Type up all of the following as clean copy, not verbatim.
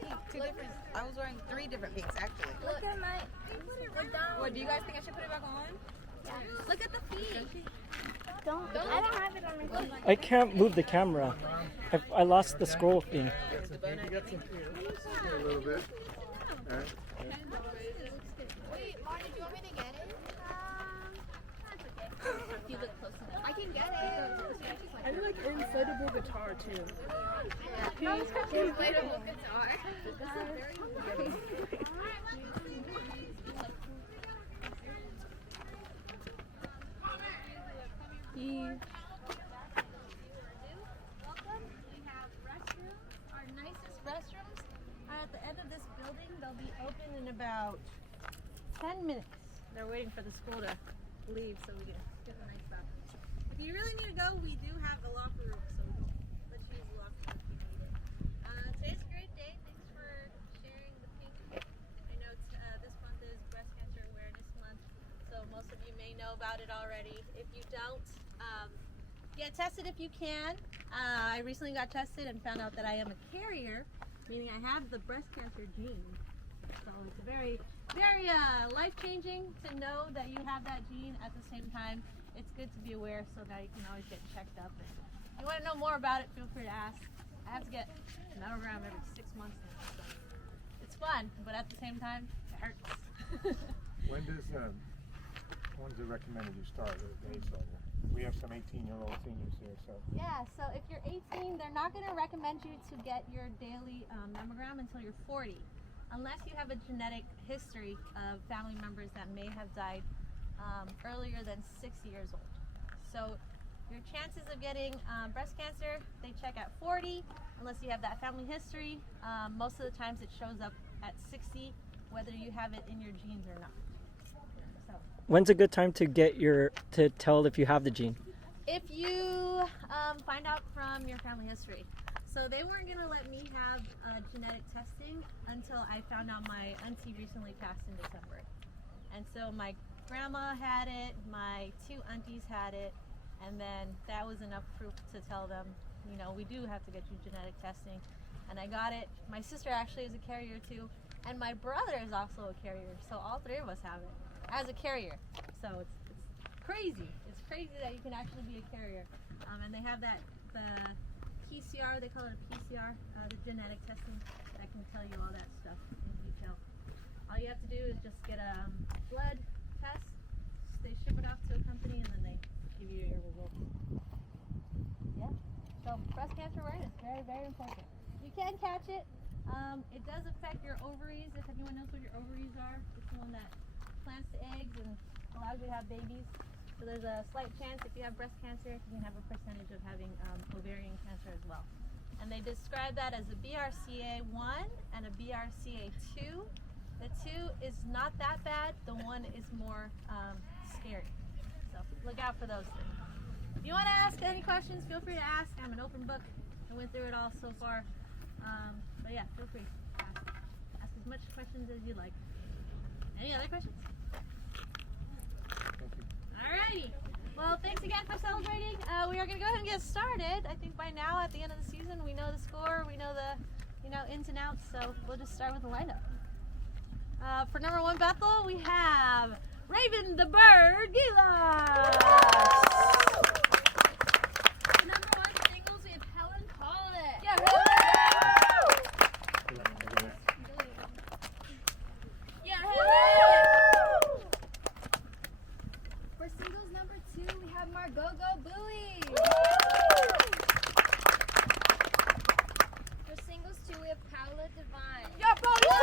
pink. Two different. I was wearing 3 different pinks actually. Look at my. What do you guys think I should put it back on? Yeah. Look at the feet. Don't. I don't have it on my phone. I can't move the camera. I lost the scroll thing. A little bit. Wait, Marty, do you want me to get it? That's okay. You look close enough. I can get it. I like inflatable guitar too. Inflatable guitar. Welcome. We have restrooms. Our nicest restrooms are at the end of this building. They'll be open in about 10 minutes. They're waiting for the school to leave so we can get the nice stuff. If you really need to go, we do have the locker room, so we'll let you use the locker room if you need it. Today's a great day. Thanks for sharing the pink. I know this month is Breast Cancer Awareness Month, so most of you may know about it already. If you don't, get tested if you can. I recently got tested and found out that I am a carrier, meaning I have the breast cancer gene. So it's very, very life-changing to know that you have that gene. At the same time, it's good to be aware so that you can always get checked up. And if you want to know more about it, feel free to ask. I have to get a mammogram every 6 months now. So it's fun, but at the same time, it hurts. When does it recommended you start at the age level? We have some 18-year-old seniors here, so. Yeah, so if you're 18, they're not going to recommend you to get your daily mammogram until you're 40, unless you have a genetic history of family members that may have died earlier than 6 years old. So your chances of getting breast cancer, they check at 40, unless you have that family history. Most of the times it shows up at 60, whether you have it in your genes or not. So, When's a good time to to tell if you have the gene? if you find out from your family history. So they weren't going to let me have genetic testing until I found out my auntie recently passed in December. And so my grandma had it, my 2 aunties had it, and then that was enough proof to tell them, you know, we do have to get you genetic testing. And I got it. My sister actually is a carrier too, and my brother is also a carrier. So all 3 of us have it as a carrier. So it's crazy. It's crazy that you can actually be a carrier. And they have the PCR, they call it a PCR, the genetic testing that can tell you all that stuff in detail. All you have to do is just get a blood test. They ship it off to a company and then they give you your results. Yeah. So breast cancer awareness, very, very important. You can catch it. It does affect your ovaries. If anyone knows what your ovaries are, it's the one that plants the eggs and allows you to have babies. So there's a slight chance if you have breast cancer, you can have a percentage of having ovarian cancer as well. And they describe that as a BRCA1 and a BRCA2. The 2 is not that bad. The 1 is more scary. So look out for those things. If you want to ask any questions, feel free to ask. I'm an open book. I went through it all so far. But yeah, feel free to ask as much questions as you like. Any other questions? Alrighty. Well, thanks again for celebrating. We are going to go ahead and get started. I think by now, at the end of the season, we know the score, we know the ins and outs. So we'll just start with the lineup. For number 1 Bethel, we have Raven the Bird Gilas. For number 1 singles, we have Helen Collett. Yeah, For singles number 2, we have Margogo Bowie. For singles 2, we have Paula Devine. Yeah, Paula!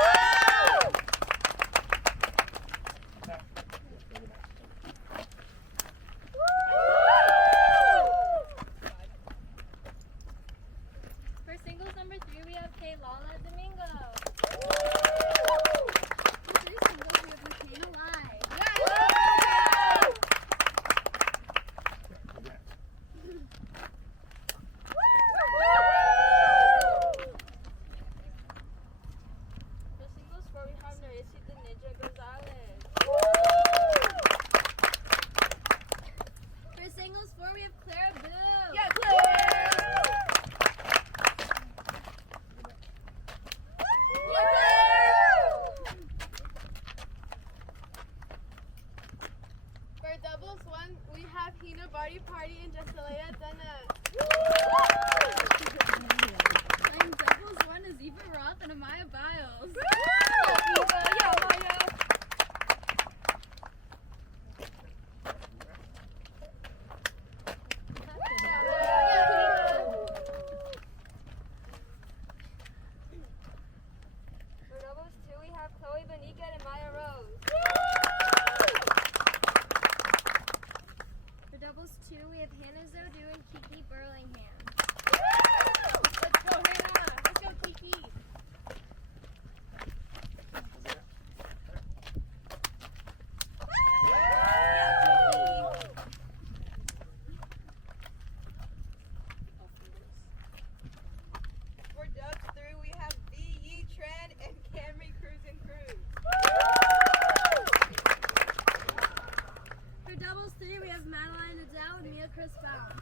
For singles number 3, we have Kaylala Domingo. For 3 singles, we have Michaela Lai. For singles 4, we have Narisita Nidja Gonzalez. For singles 4, we have Clara Boo. And Amaya Biles. For doubles 2, we have Chloe Benica and Maya Rose. For doubles 2, we have Hannah Zodu and Kiki Burlingham. Let's go, Hannah. Let's go, Kiki. For dubs 3, we have V.E. Tran and Camry Cruz and Cruz. For doubles 3, we have Madeline Adele and Mia Chris Bound.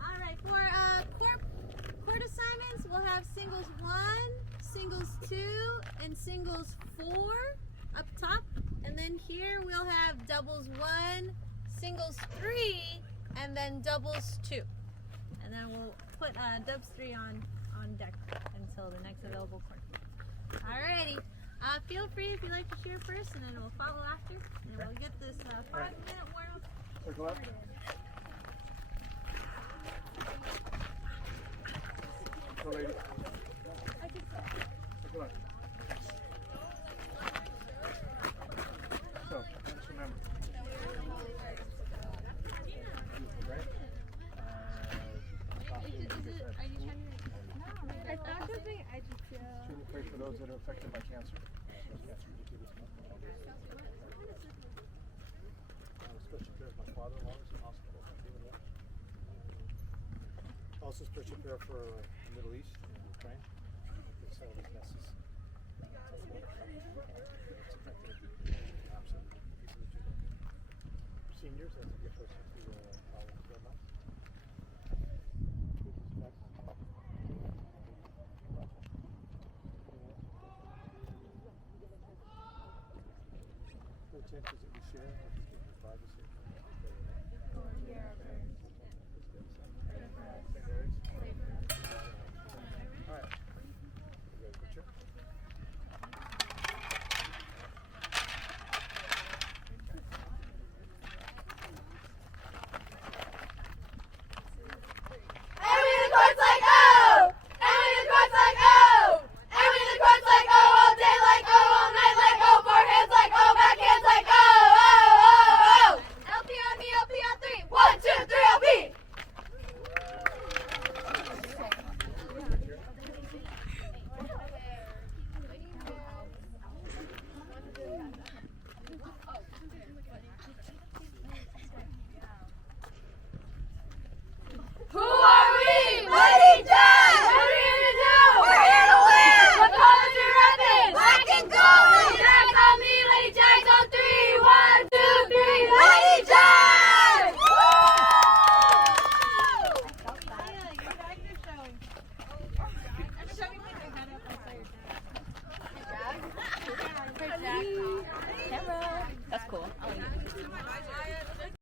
All right, for court assignments, we'll have singles 1, singles 2, and singles 4 up top. And then here we'll have doubles 1, singles 3, and then doubles 2. And then we'll put dubs 3 on deck until the next available court. Alrighty. Feel free if you'd like to share first, and then we'll follow after. And we'll get this 5-minute warm-up Circle up. Go, lady. Circle up. So, just remember. Right? I thought something I just Extremely pray for those that are affected by cancer. Special prayer for my father-in-law who's in hospital. Also special prayer for the Middle East and Ukraine. It's all these messes. Seniors, that's a good person to college so much. No chances that we share, I just give you privacy.